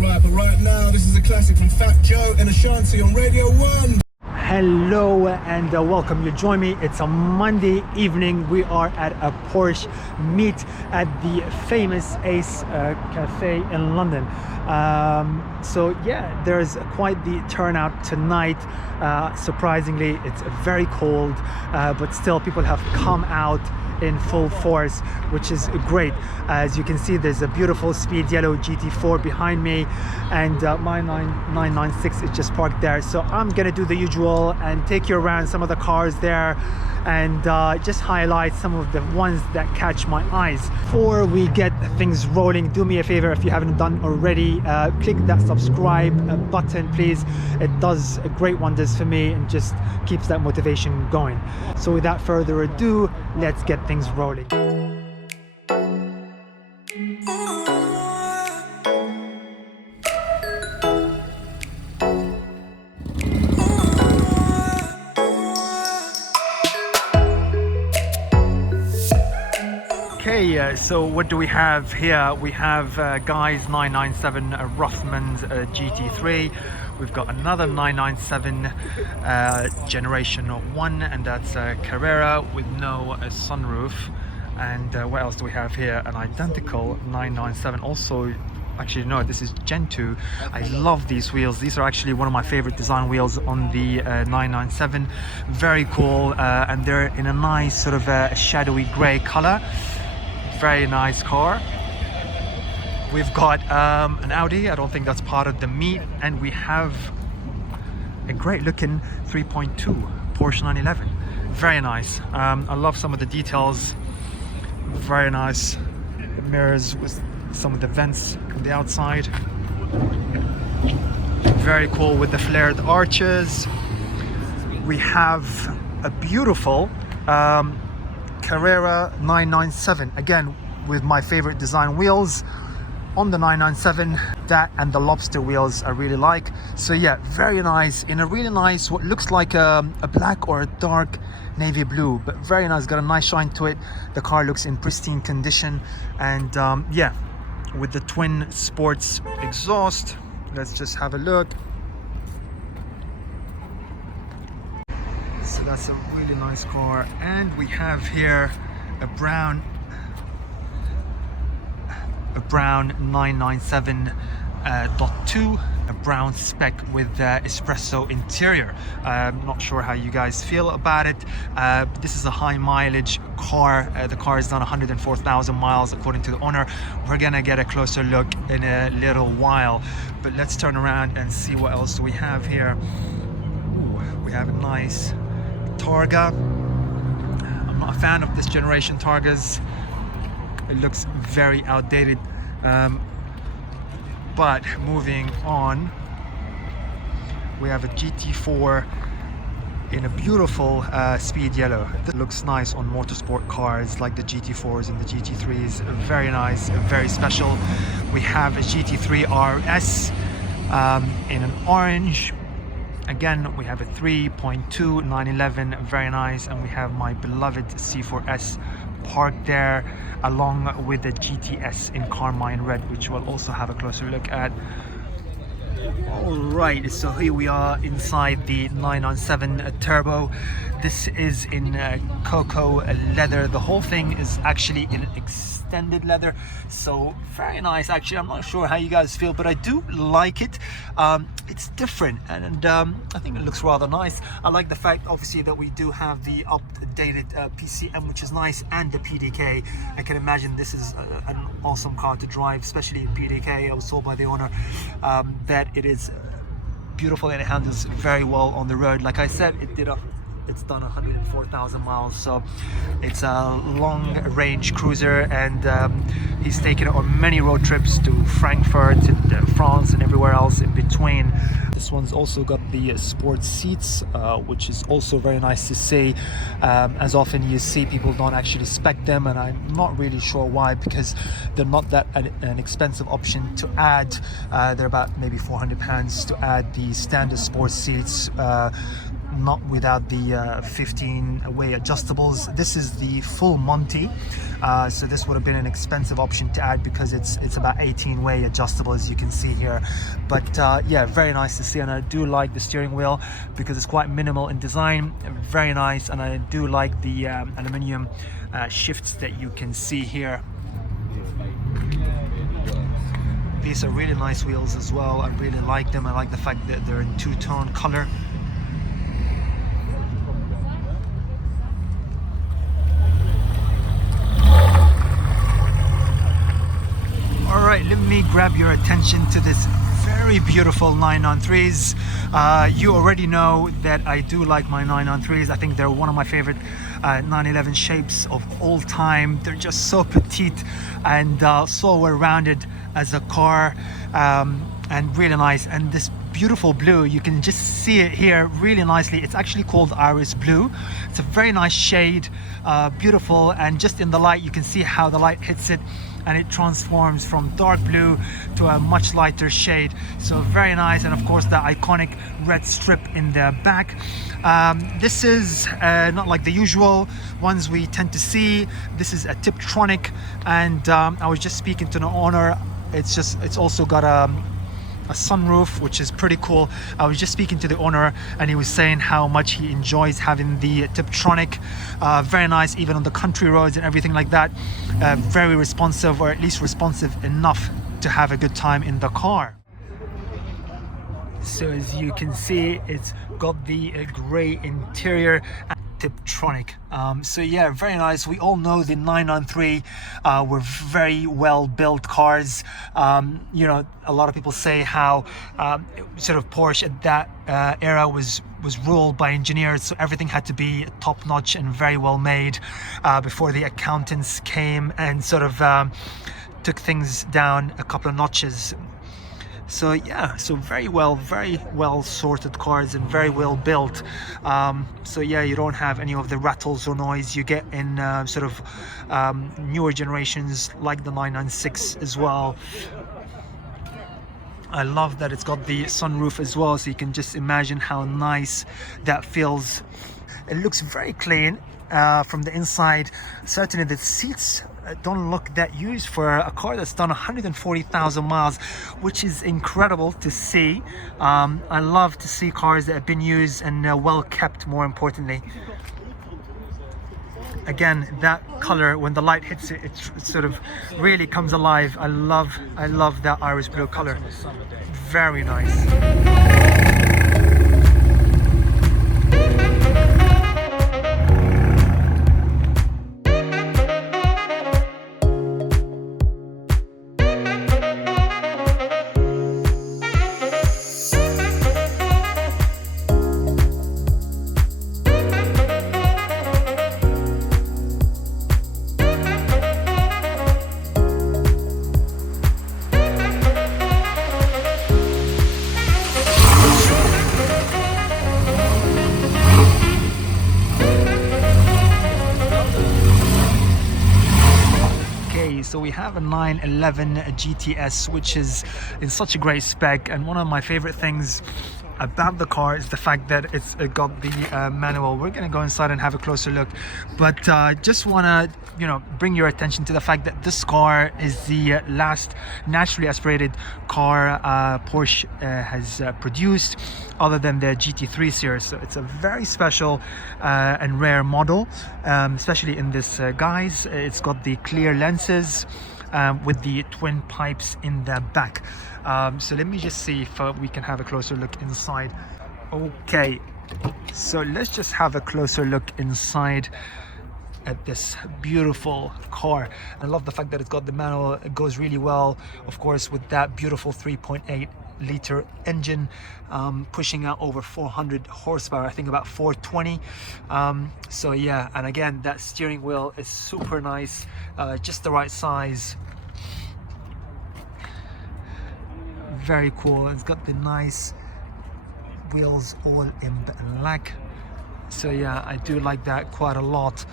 right, but right now this is a classic from Fat Joe and Ashanti on Radio 1. Hello and welcome. You join me. It's a Monday evening. We are at a Porsche meet at the famous Ace Cafe in London. So yeah, there's quite the turnout tonight. Surprisingly, it's very cold, but still people have come out in full force, which is great. As you can see, there's a beautiful speed yellow GT4 behind me, and my 996 is just parked there. So I'm gonna do the usual and take you around some of the cars there and just highlight some of the ones that catch my eyes. Before we get things rolling, do me a favor, if you haven't done already, click that subscribe button please. It does great wonders for me and just keeps that motivation going. So without further ado, let's get things rolling. Okay, so what do we have here? We have Guy's 997 Rothman's GT3. We've got another 997 Generation 1, and that's Carrera with no sunroof. And what else do we have here? An identical 997, also, actually no, this is Gen 2. I love these wheels. These are actually one of my favorite design wheels on the 997. Very cool, and they're in a nice sort of shadowy grey color. Very nice car. We've got an Audi. I don't think that's part of the meet, and we have a great looking 3.2 Porsche 911. Very nice. I love some of the details. Very nice mirrors with some of the vents on the outside. Very cool with the flared arches. We have a beautiful Carrera 997, again with my favorite design wheels on the 997. That and the lobster wheels I really like. So yeah, very nice, in a really nice, what looks like a black or a dark navy blue, but very nice, got a nice shine to it. The car looks in pristine condition, and yeah, with the twin sports exhaust. Let's just have a look. So that's a really nice car. And we have here a brown 997.2, a brown spec with espresso interior. I'm not sure how you guys feel about it. This is a high mileage car. The car is done 104,000 miles according to the owner. We're gonna get a closer look in a little while, but let's turn around and see what else we have here. Ooh, we have a nice Targa. I'm not a fan of this generation Targas. It looks very outdated. But moving on, we have a GT4 in a beautiful speed yellow. That looks nice on motorsport cars like the GT4s and the GT3s. Very nice, very special. We have a GT3 RS in an orange. Again, we have a 3.2 911, very nice, and we have my beloved C4S parked there along with the GTS in carmine red, which we'll also have a closer look at. All right, so here we are inside the 997 Turbo. This is in cocoa leather. The whole thing is actually in extended leather, so very nice. Actually, I'm not sure how you guys feel, but I do like it. It's different, and I think it looks rather nice. I like the fact, obviously, that we do have the updated PCM, which is nice, and the PDK. I can imagine this is an awesome car to drive, especially in PDK. I was told by the owner that it is beautiful and it handles very well on the road. Like I said, it's done 104,000 miles, so it's a long range cruiser, and he's taken it on many road trips to Frankfurt and France and everywhere else in between. This one's also got the sports seats, which is also very nice to see. As often you see, people don't actually spec them, and I'm not really sure why, because they're not that an expensive option to add. They're about maybe £400 to add the standard sports seats. not without the 15-way adjustables. This is the full Monty, so this would have been an expensive option to add because it's about 18-way adjustable, as you can see here. But yeah, very nice to see, and I do like the steering wheel because it's quite minimal in design, very nice, and I do like the aluminium shifts that you can see here. These are really nice wheels as well. I really like them. I like the fact that they're in two-tone color. All right, let me grab your attention to this very beautiful 993s. You already know that I do like my 993s. I think they're one of my favorite 911 shapes of all time. They're just so petite and so well-rounded as a car, and really nice. And this beautiful blue, you can just see it here really nicely. It's actually called iris blue. It's a very nice shade, beautiful, and just in the light you can see how the light hits it and it transforms from dark blue to a much lighter shade. So very nice, and of course the iconic red strip in the back. This is not like the usual ones we tend to see. This is a Tiptronic, and I was just speaking to the owner. It's also got a sunroof, which is pretty cool. I was just speaking to the owner and he was saying how much he enjoys having the Tiptronic. Very nice, even on the country roads and everything like that. Very responsive, or at least responsive enough to have a good time in the car. So as you can see, it's got the grey interior. Tiptronic. So yeah, very nice. We all know the 993 were very well built cars. You know, a lot of people say how sort of Porsche at that era was ruled by engineers, so everything had to be top notch and very well made before the accountants came and sort of took things down a couple of notches. So yeah, so very well sorted cars and very well built. So yeah, you don't have any of the rattles or noise you get in sort of newer generations like the 996 as well. I love that it's got the sunroof as well, so you can just imagine how nice that feels. It looks very clean from the inside. Certainly the seats don't look that used for a car that's done 140,000 miles, which is incredible to see. I love to see cars that have been used and well kept, more importantly. Again, that color, when the light hits it, it sort of really comes alive. I love that iris blue color. Very nice. So we have a 911 GTS, which is in such a great spec, and one of my favorite things about the car is the fact that it's got the manual. We're gonna go inside and have a closer look, but just wanna bring your attention to the fact that this car is the last naturally aspirated car Porsche has produced, other than the GT3 series. So it's a very special and rare model, especially in this guise. It's got the clear lenses with the twin pipes in the back. So let me just see if we can have a closer look inside. Okay, so let's just have a closer look inside at this beautiful car. I love the fact that it's got the manual. It goes really well, of course, with that beautiful 3.8 liter engine, pushing out over 400 horsepower, I think about 420. So yeah, and again, that steering wheel is super nice, just the right size. Very cool. It's got the nice wheels all in black. So yeah, I do like that quite a lot.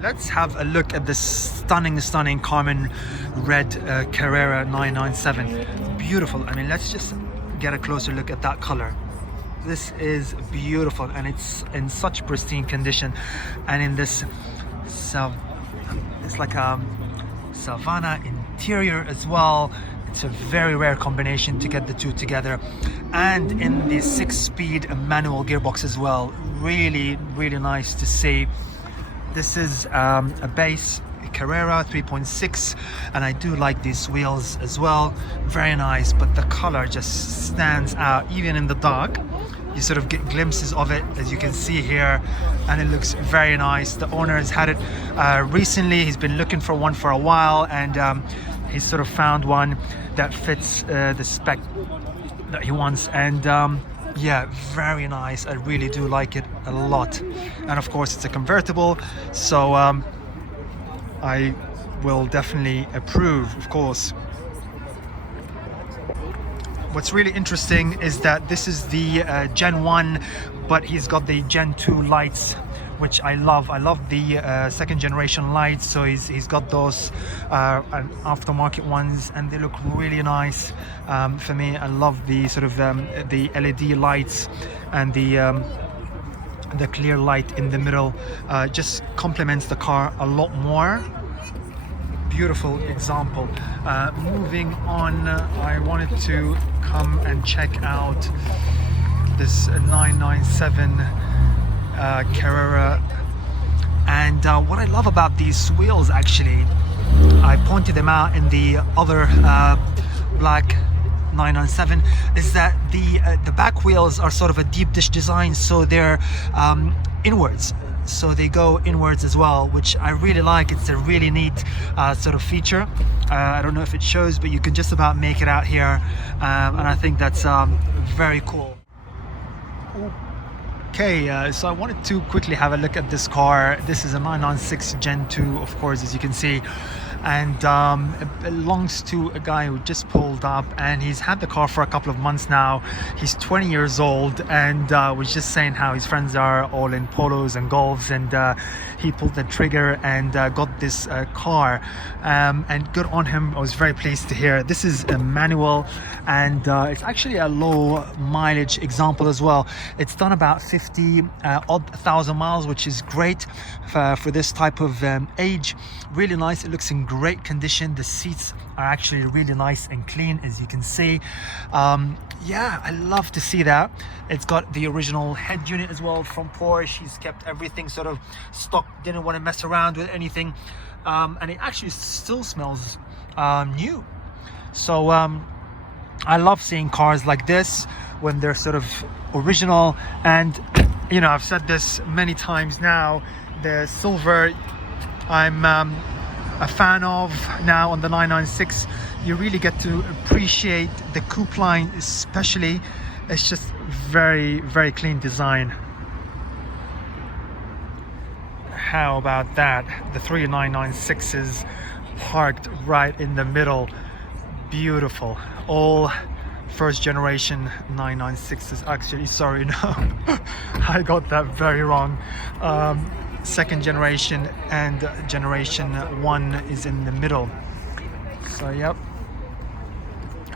Let's have a look at this stunning Carmen red Carrera 997. Beautiful. I mean, let's just get a closer look at that color. This is beautiful, and it's in such pristine condition, and in this it's like a Savannah interior as well. It's a very rare combination to get the two together, and in the 6-speed manual gearbox as well. Really nice to see. This is a base Carrera 3.6, and I do like these wheels as well. Very nice, but the color just stands out even in the dark. You sort of get glimpses of it, as you can see here, and it looks very nice. The owner has had it recently. He's been looking for one for a while, and he's sort of found one that fits the spec that he wants. And yeah, very nice. I really do like it a lot. And of course, it's a convertible, so I will definitely approve, of course. What's really interesting is that this is the Gen 1, but he's got the Gen 2 lights, which I love. I love the second generation lights, so he's got those aftermarket ones, and they look really nice. For me, I love the sort of the LED lights, and the clear light in the middle just complements the car a lot more. Beautiful example. Moving on, I wanted to come and check out this 997 Carrera, and what I love about these wheels, actually, I pointed them out in the other black 997, is that the back wheels are sort of a deep dish design, so they're inwards. So they go inwards as well, which I really like. It's a really neat sort of feature. I don't know if it shows, but you can just about make it out here, and I think that's very cool. Okay, so I wanted to quickly have a look at this car. This is a 996 Gen 2, of course, as you can see, and it belongs to a guy who just pulled up, and he's had the car for a couple of months now. He's 20 years old, and was just saying how his friends are all in polos and golfs, and he pulled the trigger and got this car, and good on him. I was very pleased to hear. This is a manual, and it's actually a low mileage example as well. It's done about 50 odd thousand miles, which is great for this type of age. Really nice. It looks in great condition. The seats are actually really nice and clean, as you can see. Yeah, I love to see that. It's got the original head unit as well from Porsche. He's kept everything sort of stock, didn't want to mess around with anything, and it actually still smells new. So I love seeing cars like this when they're sort of original. And you know, I've said this many times now, the silver I'm a fan of now on the 996. You really get to appreciate the coupe line, especially. It's just very clean design. How about that? The 3 996s parked right in the middle. Beautiful. All first generation 996s. Actually, sorry, no, I got that very wrong. Second generation and generation 1 is in the middle. So yep,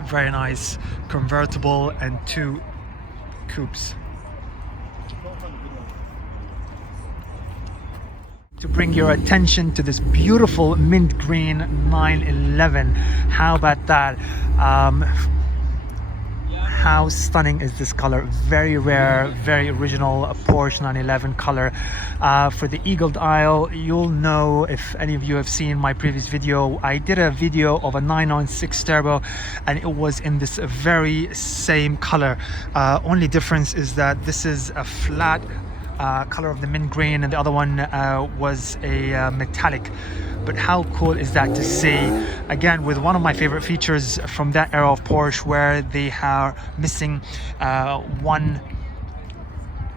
very nice convertible and 2 coupes. To bring your attention to this beautiful mint green 911. How about that? How stunning is this color? Very rare, very original Porsche 911 color. For the eagled eye, you'll know, if any of you have seen my previous video, I did a video of a 996 turbo, and it was in this very same color. Only difference is that this is a flat color of the mint green, and the other one was a metallic. But how cool is that to see? Again, with one of my favorite features from that era of Porsche, where they are missing one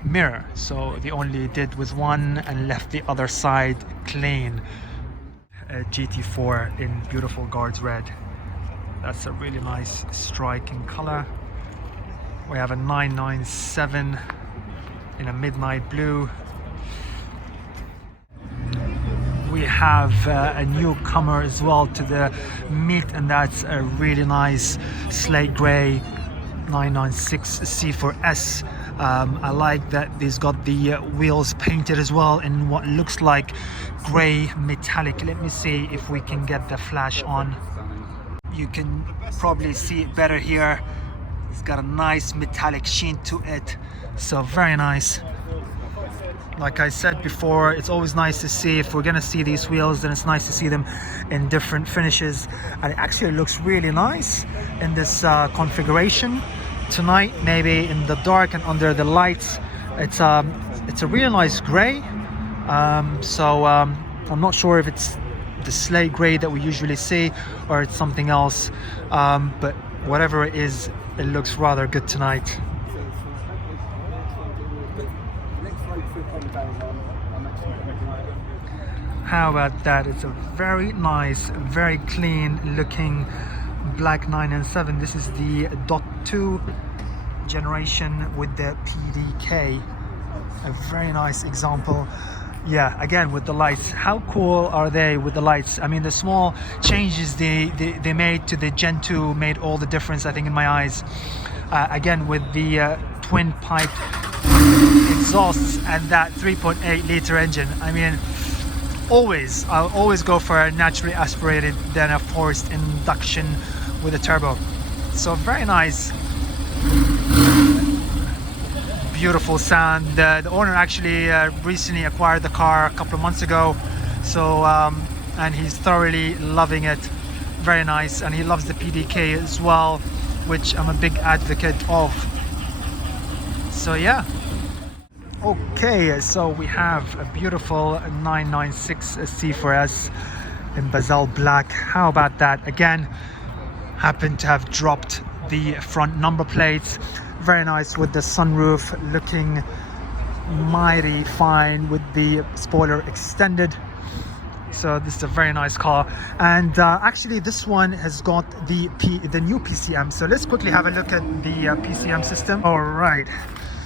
mirror, so they only did with one and left the other side clean. A GT4 in beautiful guards red. That's a really nice striking color. We have a 997 in a midnight blue. We have a newcomer as well to the meet, and that's a really nice slate gray 996 C4S. I like that he's got the wheels painted as well in what looks like grey metallic. Let me see if we can get the flash on. You can probably see it better here. It's got a nice metallic sheen to it, so very nice. Like I said before, it's always nice to see, if we're gonna see these wheels, then it's nice to see them in different finishes, and it actually looks really nice in this configuration. Tonight, maybe in the dark and under the lights, it's a really nice gray. I'm not sure if it's the slate gray that we usually see or it's something else, but whatever it is, it looks rather good tonight. How about that? It's a very nice, very clean looking black 997. This is the .2 generation with the PDK. A very nice example. Yeah, again with the lights. How cool are they with the lights? I mean, the small changes they made to the Gen 2 made all the difference, I think, in my eyes. Again with the twin pipe exhausts and that 3.8 liter engine. I mean, I'll always go for a naturally aspirated than a forced induction with a turbo. So very nice, beautiful sound. The owner actually recently acquired the car a couple of months ago, so and he's thoroughly loving it. Very nice, and he loves the PDK as well, which I'm a big advocate of. So yeah. Okay, so we have a beautiful 996 C4S in Basel black. How about that? Again, happened to have dropped the front number plates. Very nice with the sunroof, looking mighty fine with the spoiler extended. So this is a very nice car, and actually this one has got the new PCM. So let's quickly have a look at the PCM system. All right.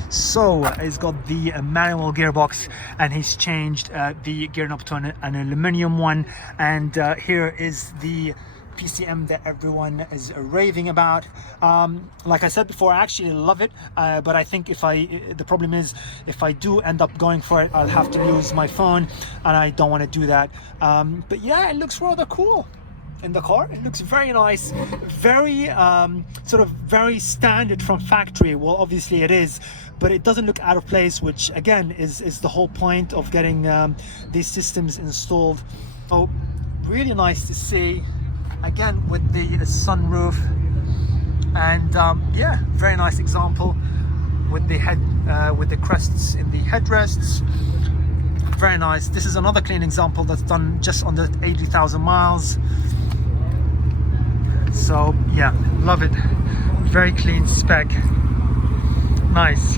So it's got the manual gearbox, and he's changed the gear knob to an aluminum one, and here is the PCM that everyone is raving about. Like I said before, I actually love it, but I think the problem is if I do end up going for it, I'll have to use my phone, and I don't want to do that. But yeah, it looks rather cool in the car. It looks very nice, very sort of very standard from factory. Well, obviously it is, but it doesn't look out of place, which again is the whole point of getting these systems installed. Oh, really nice to see, again with the sunroof, and yeah, very nice example with the head with the crests in the headrests. Very nice. This is another clean example that's done just under 80,000 miles. So yeah, love it. Very clean spec. Nice.